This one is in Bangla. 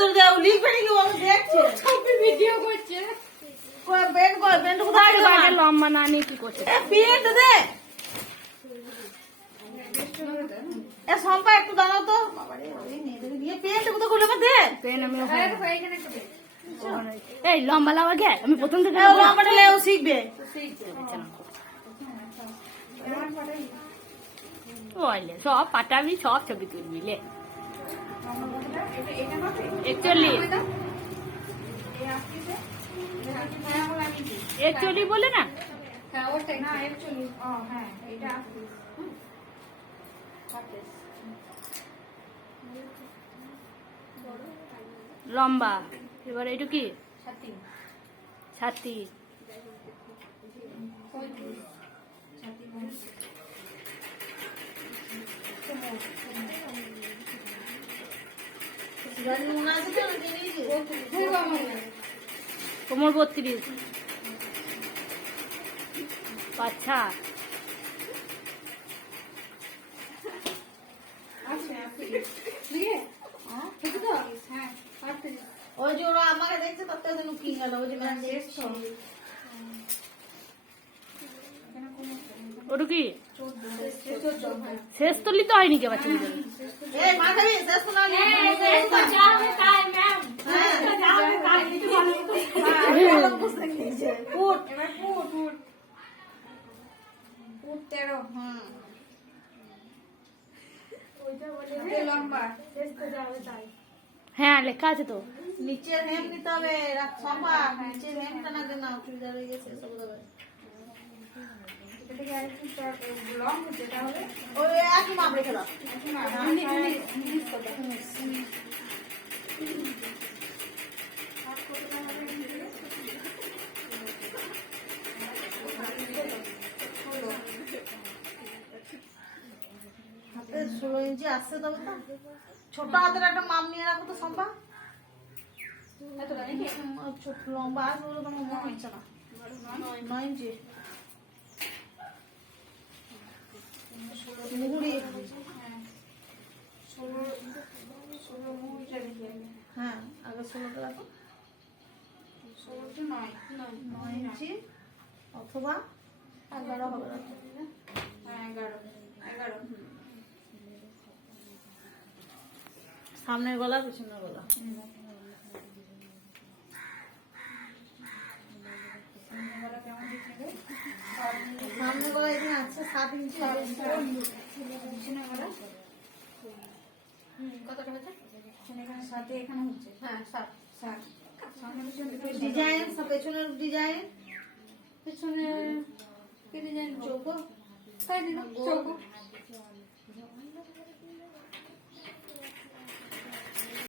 ধরে দেও লিখবে নাকি ও দেখছে ছবি ভিডিও করছে কই বেড কোথায় গেল বাড়ি লম্বা না নিয়ে কি করছে পেন্ট দে এ সম্পা একটু দাঁড়াও তো বাবারে ওই মেয়েদের নিয়ে পেন্ট কোথায় খুলে দে পেন আমি এই লম্বা লাভ আগে আমি প্রথম থেকে ও লম্বাটা লেও শিখবে বলে সব পাঠাবি সব ছবি তুলবি লে 41 বলে না লম্বা এবার এটা কি ছাতি কোমর 32 আচ্ছা ওই যে ওরা আমাকে দেখছে তাতে যেন কি গেল ওই যে ওটা কি শেষ তুলি তো হয়নি কে বাচ্চা এই মাথায় শেষ তো না হ্যাঁ লেখা আছে তো নিচের হেম নিতে হবে সম্পা নিচের হেমটা না দেনা চুড়িদার হয়ে গেছে সব দেবে ওই একই মাপ রেখে দাও হাতে 16 ইঞ্চি আসছে তবে তো ছোট হাতের একটা মাপ নিয়ে রাখো তো সম্পা ছোট লম্বা আসবে বলে তোমার মনে হচ্ছে না 9 ইঞ্চি হ্যাঁ আগে 16টা রাখো 9 ইঞ্চি অথবা 11 হবে সামনের গলা পিছনের গলা সামনের গলা এখানে আছে 7 ইঞ্চি পিছনের গলা কতটা হচ্ছে এখানে 7 এখানে হচ্ছে হ্যাঁ 7 সামনে পিছনে ডিজাইন সব পেছনের ডিজাইন পেছনে কি ডিজাইন চৌকো সাইড চৌকো